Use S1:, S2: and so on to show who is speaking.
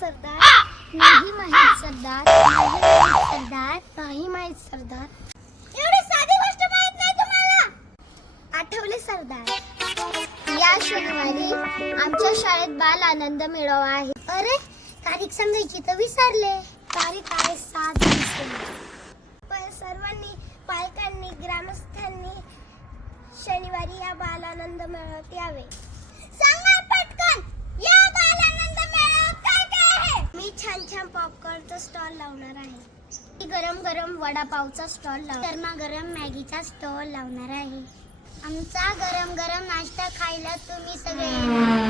S1: सरदार नाही माहीत सरदार सरदार नाही माहीत सरदार. एवढी साधी गोष्ट माहीत नाही तुम्हाला. आठवले सरदार या शनिवारी आमच्या शाळेत बाल आनंद मेळावा आहे. अरे तारीख सांगायची तर विसरले. तारीख आहे सात डिसेंबर. पण सर्वांनी पालकांनी ग्रामस्थांनी शनिवारी या बालानंद मेळाव्यात यावे. छान पॉपकॉर्नचा स्टॉल लावणार आहे. मी गरम गरम वडापावचा स्टॉल लाव गरमा गरम मॅगीचा स्टॉल लावणार आहे. आमचा गरम गरम नाश्ता खायला तुम्ही सगळे